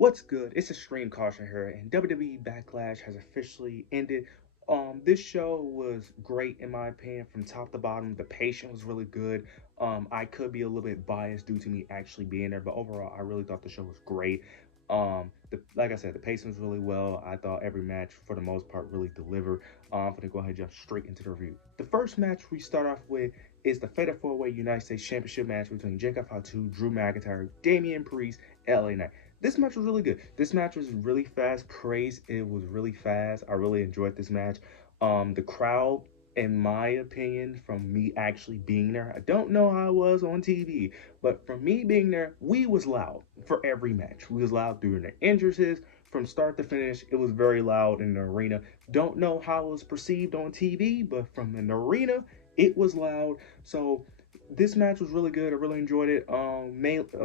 What's good? It's Extreme Caution here, and WWE Backlash has officially ended. This show was great in my opinion, from top to bottom. The pacing was really good. I could be a little bit biased due to me actually being there, but overall, I really thought the show was great. Like I said, the pacing was really well. I thought every match, for the most part, really delivered. I'm gonna go ahead and jump straight into the review. The first match we start off with is the Fatal 4-Way United States Championship match between Jacob Fatu, Drew McIntyre, Damian Priest, LA Knight. This match was really good. This match was really fast paced. It was really fast. I really enjoyed this match. The crowd, in my opinion, from me actually being there, I don't know how it was on TV, but from me being there, we was loud for every match. We was loud during the entrances. From start to finish, it was very loud in the arena. Don't know how it was perceived on TV, but from an arena, it was loud. So this match was really good. I really enjoyed it.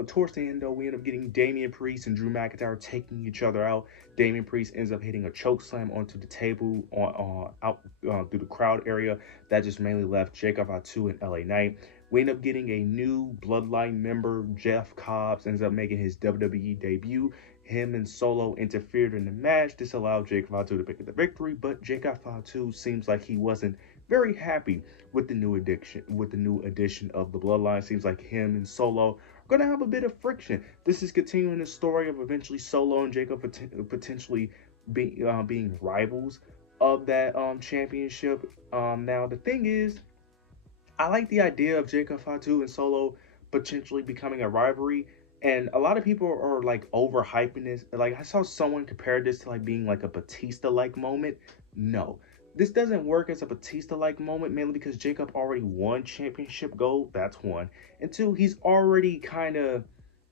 Towards the end, though, we end up getting Damian Priest and Drew McIntyre taking each other out. Damian Priest ends up hitting a choke slam onto the table out through the crowd area. That just mainly left Jacob Fatu and LA Knight. We end up getting a new Bloodline member. Jeff Cobbs ends up making his WWE debut. Him and Solo interfered in the match. This allowed Jacob Fatu to pick up the victory, but Jacob Fatu seems like he wasn't very happy with the new addition of the Bloodline. Seems like him and Solo are gonna have a bit of friction. This is continuing the story of eventually Solo and Jacob potentially being rivals of that championship. Now the thing is, I like the idea of Jacob Fatu and Solo potentially becoming a rivalry. And a lot of people are like overhyping this. Like I saw someone compare this to like being like a Batista-like moment. No, this doesn't work as a Batista-like moment, mainly because Jacob already won championship gold. That's one. And two, he's already kind of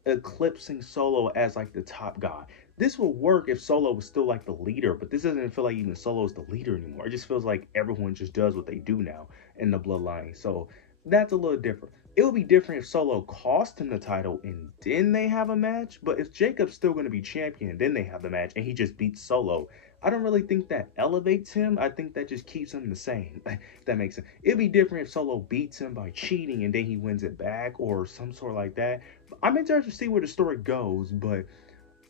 eclipsing Solo as like the top guy. This would work if Solo was still like the leader, but this doesn't feel like even Solo is the leader anymore. It just feels like everyone just does what they do now in the bloodline. So that's a little different. It would be different if Solo cost him the title and then they have a match, but if Jacob's still going to be champion and then they have the match and he just beats Solo, I don't really think that elevates him. I think that just keeps him the same. If that makes sense. It'd be different if Solo beats him by cheating and then he wins it back or some sort like that. I'm interested to see where the story goes, but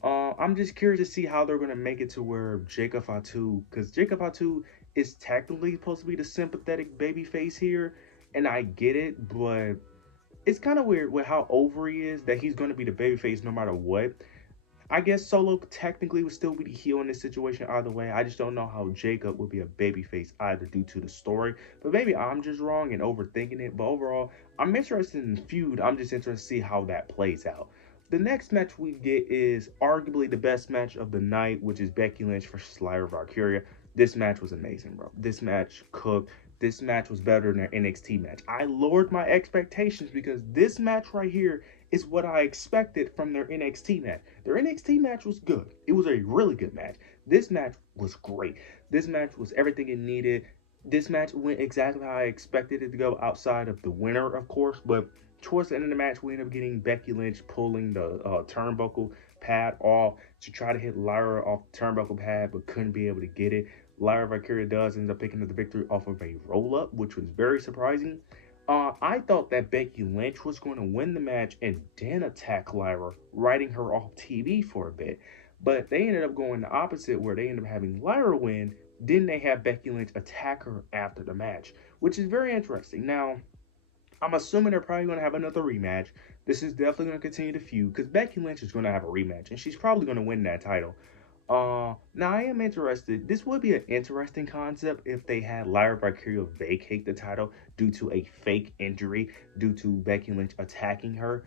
I'm just curious to see how they're going to make it to where Jacob Fatu, because Jacob Fatu is technically supposed to be the sympathetic babyface here, and I get it, but it's kind of weird with how over he is that he's going to be the babyface no matter what. I guess Solo technically would still be the heel in this situation either way. I just don't know how Jacob would be a babyface either due to the story. But maybe I'm just wrong and overthinking it. But overall, I'm interested in the feud. I'm just interested to see how that plays out. The next match we get is arguably the best match of the night, which is Becky Lynch versus Lyra Valkyria. This match was amazing, bro. This match cooked. This match was better than their NXT match. I lowered my expectations because this match right here is what I expected from their NXT match. Their NXT match was good. It was a really good match. This match was great. This match was everything it needed. This match went exactly how I expected it to go, outside of the winner, of course. But towards the end of the match, we end up getting Becky Lynch pulling the turnbuckle pad off to try to hit Lyra off the turnbuckle pad, but couldn't be able to get it. Lyra Valkyria does end up picking up the victory off of a roll-up, which was very surprising. I thought that Becky Lynch was going to win the match and then attack Lyra, writing her off TV for a bit. But they ended up going the opposite, where they ended up having Lyra win. Then they have Becky Lynch attack her after the match, which is very interesting. Now, I'm assuming they're probably going to have another rematch. This is definitely going to continue the feud because Becky Lynch is going to have a rematch and she's probably going to win that title. Now I am interested. This would be an interesting concept if they had Lyra Valkyria vacate the title due to a fake injury, due to Becky Lynch attacking her.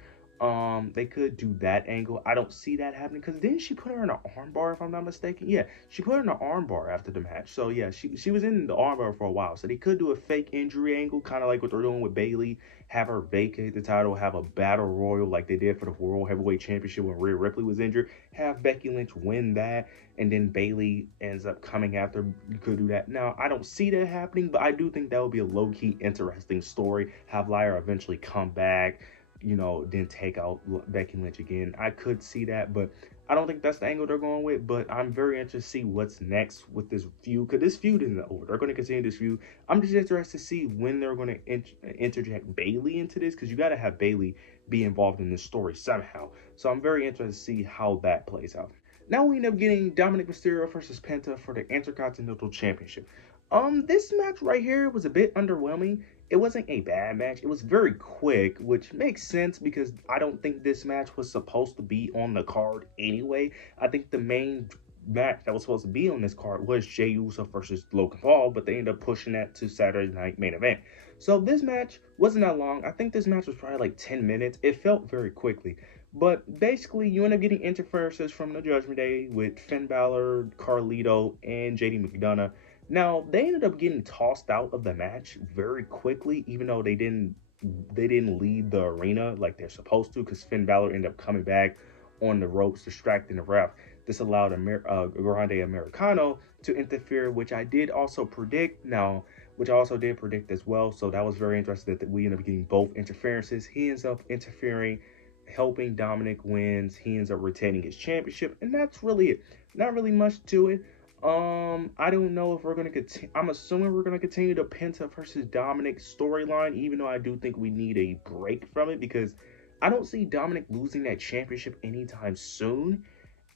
They could do that angle. I don't see that happening because didn't she put her in an armbar if I'm not mistaken? Yeah, she put her in an armbar after the match. So yeah, she was in the armbar for a while. So they could do a fake injury angle, kind of like what they're doing with Bayley. Have her vacate the title, have a battle royal like they did for the World Heavyweight Championship when Rhea Ripley was injured. Have Becky Lynch win that, and then Bayley ends up coming after. You could do that. Now I don't see that happening, but I do think that would be a low-key interesting story. Have Lyra eventually come back, then take out Becky Lynch again. I could see that, but I don't think that's the angle they're going with. But I'm very interested to see what's next with this feud, because this feud isn't over. They're going to continue this feud. I'm just interested to see when they're going to interject Bayley into this, because you got to have Bayley be involved in this story somehow. So I'm very interested to see how that plays out. Now we end up getting Dominic Mysterio versus Penta for the Intercontinental Championship. This match right here was a bit underwhelming. It wasn't a bad match. It was very quick, which makes sense because I don't think this match was supposed to be on the card anyway. I think the main match that was supposed to be on this card was Jey Uso versus Logan Paul, but they ended up pushing that to Saturday Night Main Event. So this match wasn't that long. I think this match was probably like 10 minutes. It felt very quickly. But basically, you end up getting interferences from the Judgment Day with Finn Balor, Carlito, and JD McDonough. Now, they ended up getting tossed out of the match very quickly, even though they didn't leave the arena like they're supposed to, because Finn Balor ended up coming back on the ropes, distracting the ref. This allowed Grande Americano to interfere, which I did also predict. Now, which I also did predict as well. So that was very interesting that we ended up getting both interferences. He ends up interfering, helping Dominic wins. He ends up retaining his championship, and that's really it. Not really much to it. I don't know if we're gonna continue. I'm assuming we're gonna continue the Penta versus Dominic storyline, even though I do think we need a break from it because I don't see Dominic losing that championship anytime soon.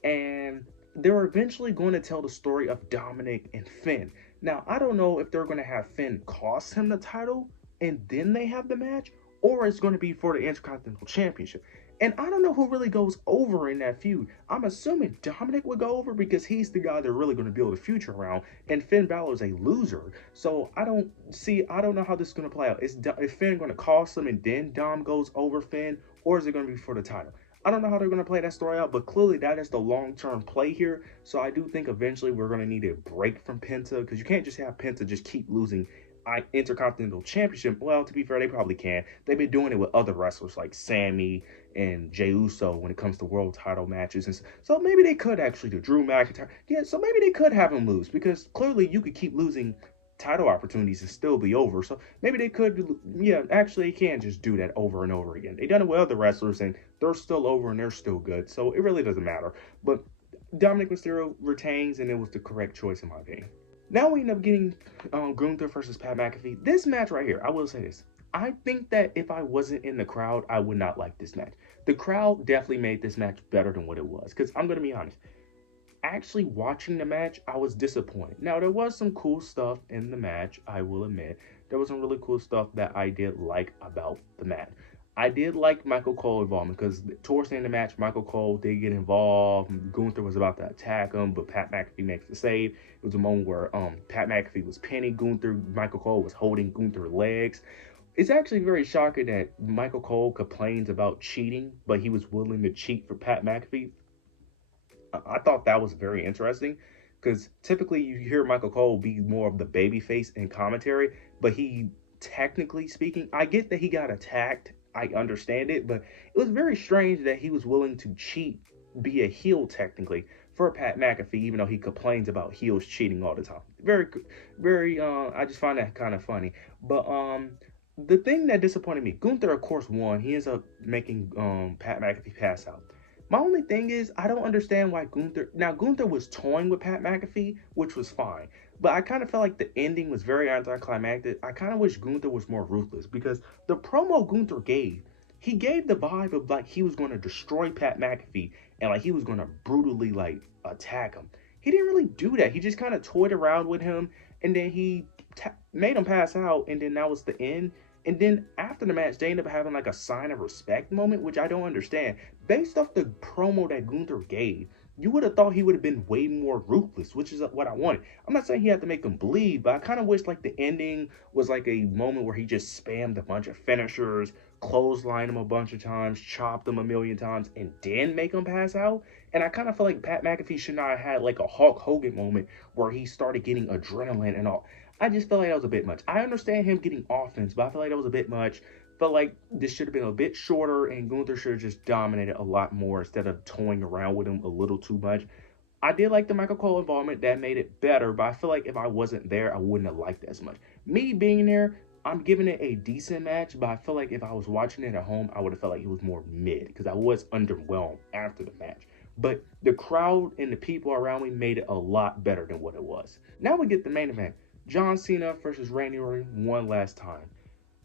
And they're eventually going to tell the story of Dominic and Finn. Now, I don't know if they're going to have Finn cost him the title and then they have the match, or it's going to be for the Intercontinental Championship. And I don't know who really goes over in that feud. I'm assuming Dominic would go over because he's the guy they're really going to build a future around, and Finn Balor is a loser. So I don't know how this is going to play out. Is Finn going to cost him and then Dom goes over Finn, or is it going to be for the title? I don't know how they're going to play that story out, but clearly that is the long-term play here. So I do think eventually we're going to need a break from Penta, because you can't just have Penta just keep losing Intercontinental Championship. Well, to be fair, they probably can. They've been doing it with other wrestlers like Sammy and Jey Uso when it comes to world title matches. And so maybe they could actually do Drew McIntyre. Yeah, so maybe they could have him lose, because clearly you could keep losing title opportunities and still be over. So maybe they could, yeah, actually they can just do that over and over again. They've done it with other wrestlers and they're still over and they're still good. So it really doesn't matter. But Dominic Mysterio retains, and it was the correct choice in my opinion. Now we end up getting Gunther versus Pat McAfee. This match right here, I will say this. I think that if I wasn't in the crowd, I would not like this match. The crowd definitely made this match better than what it was. Because I'm going to be honest, actually watching the match, I was disappointed. Now, there was some cool stuff in the match, I will admit. There was some really cool stuff that I did like about the match. I did like Michael Cole involvement, because towards the end of the match, Michael Cole did get involved. Gunther was about to attack him, but Pat McAfee makes the save. It was a moment where Pat McAfee was pinning Gunther. Michael Cole was holding Gunther's legs. It's actually very shocking that Michael Cole complains about cheating, but he was willing to cheat for Pat McAfee. I thought that was very interesting, because typically you hear Michael Cole be more of the babyface in commentary, but he, technically speaking, I get that he got attacked. I understand it, but it was very strange that he was willing to cheat, be a heel technically, for Pat McAfee, even though he complains about heels cheating all the time. Very, very, I just find that kind of funny. But, the thing that disappointed me, Gunther, of course, won. He ends up making Pat McAfee pass out. My only thing is, I don't understand why Gunther was toying with Pat McAfee, which was fine. But I kind of felt like the ending was very anticlimactic. I kind of wish Gunther was more ruthless, because the promo Gunther gave, he gave the vibe of like he was going to destroy Pat McAfee and like he was going to brutally like attack him. He didn't really do that. He just kind of toyed around with him, and then he made him pass out, and then that was the end. And then after the match, they ended up having like a sign of respect moment, which I don't understand. Based off the promo that Gunther gave, you would have thought he would have been way more ruthless, which is what I wanted. I'm not saying he had to make him bleed, but I kind of wish like the ending was like a moment where he just spammed a bunch of finishers, clotheslined him a bunch of times, chopped him a million times, and then make him pass out. And I kind of feel like Pat McAfee should not have had like a Hulk Hogan moment where he started getting adrenaline and all. I just felt like that was a bit much. I understand him getting offense, but I feel like that was a bit much. Felt like this should have been a bit shorter, and Gunther should have just dominated a lot more instead of toying around with him a little too much. I did like the Michael Cole involvement. That made it better, but I feel like if I wasn't there, I wouldn't have liked it as much. Me being there, I'm giving it a decent match, but I feel like if I was watching it at home, I would have felt like it was more mid, because I was underwhelmed after the match. But the crowd and the people around me made it a lot better than what it was. Now we get the main event. John Cena versus Randy Orton one last time.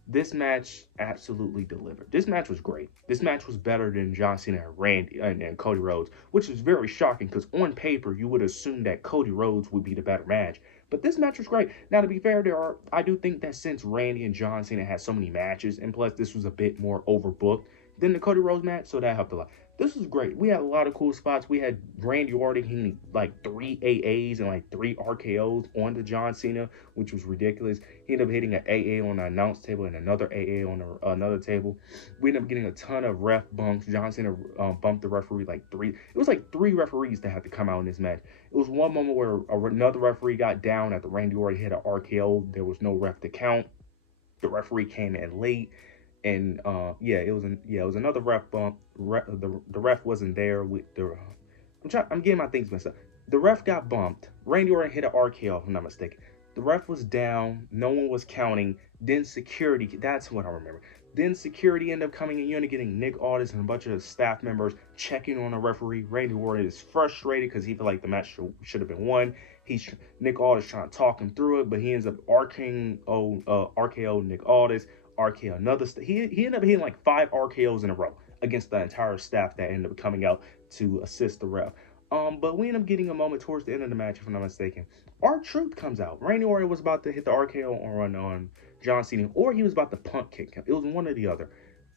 This match absolutely delivered. This match was great. This match was better than John Cena and Randy and Cody Rhodes, which is very shocking because on paper you would assume that Cody Rhodes would be the better match. But this match was great. Now, to be fair, I do think that since Randy and John Cena had so many matches, and plus this was a bit more overbooked than the Cody Rhodes match, so that helped a lot. This was great. We had a lot of cool spots. We had Randy Orton hitting like 3 AAs and like 3 RKOs on the John Cena, which was ridiculous. He ended up hitting an AA on the announce table and another AA on another table. We ended up getting a ton of ref bumps. John Cena bumped the referee like three. It was like 3 referees that had to come out in this match. It was one moment where another referee got down after Randy Orton hit an RKO. There was no ref to count. The referee came in late. And it was another ref bump. The ref wasn't there with the. I'm getting my things messed up. The ref got bumped. Randy Orton hit an RKO, if I'm not mistaken. The ref was down. No one was counting. Then security. That's what I remember. Then security ended up coming in. You ended up getting Nick Aldis and a bunch of staff members checking on the referee. Randy Orton is frustrated because he felt like the match should have been won. Nick Aldis trying to talk him through it, but he ends up RKO Nick Aldis. RKO another. He ended up hitting like 5 RKOs in a row against the entire staff that ended up coming out to assist the ref. But we end up getting a moment towards the end of the match, if I'm not mistaken. R-Truth comes out. Randy Orton was about to hit the RKO on John Cena, or he was about to punt kick him. It was one or the other.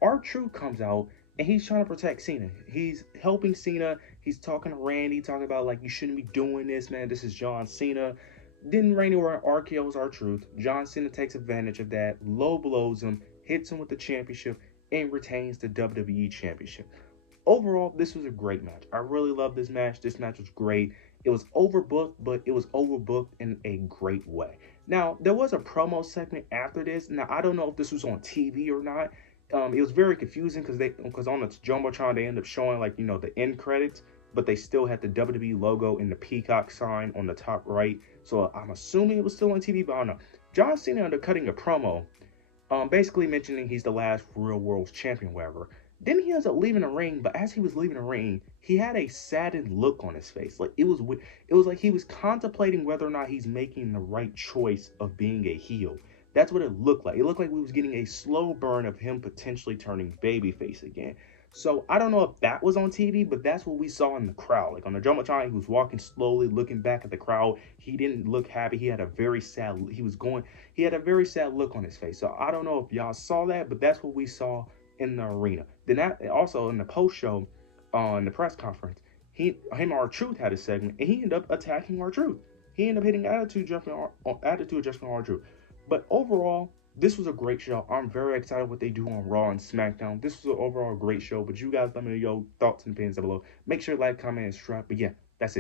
R-Truth comes out, and he's trying to protect Cena. He's helping Cena. He's talking to Randy, talking about, like, you shouldn't be doing this, man. This is John Cena. Then Randy Orton RKO's R-Truth. John Cena takes advantage of that, low blows him, hits him with the championship, and retains the WWE Championship. Overall, this was a great match. I really love this match. This match was great. It was overbooked, but it was overbooked in a great way. Now, there was a promo segment after this. Now, I don't know if this was on TV or not. It was very confusing because on the Jumbotron, they ended up showing, like, the end credits, but they still had the WWE logo and the peacock sign on the top right. So I'm assuming it was still on TV, but I don't know. John Cena ended up cutting a promo, basically mentioning he's the last real world champion, whatever. Then he ends up leaving the ring, but as he was leaving the ring, he had a saddened look on his face. Like it was like he was contemplating whether or not he's making the right choice of being a heel. That's what it looked like. It looked like we was getting a slow burn of him potentially turning babyface again. So I don't know if that was on TV, but that's what we saw in the crowd. Like on the Jumbotron, he was walking slowly, looking back at the crowd. He didn't look happy. He had a very sad look on his face. So I don't know if y'all saw that, but that's what we saw in the arena. Then that also in the post show, on the press conference, him and R-Truth had a segment, and he ended up attacking R-Truth. He ended up hitting attitude adjustment R-Truth. But overall, this was a great show. I'm very excited what they do on Raw and SmackDown. This was an overall great show. But you guys let me know your thoughts and opinions down below. Make sure to like, comment, and subscribe. But yeah, that's it.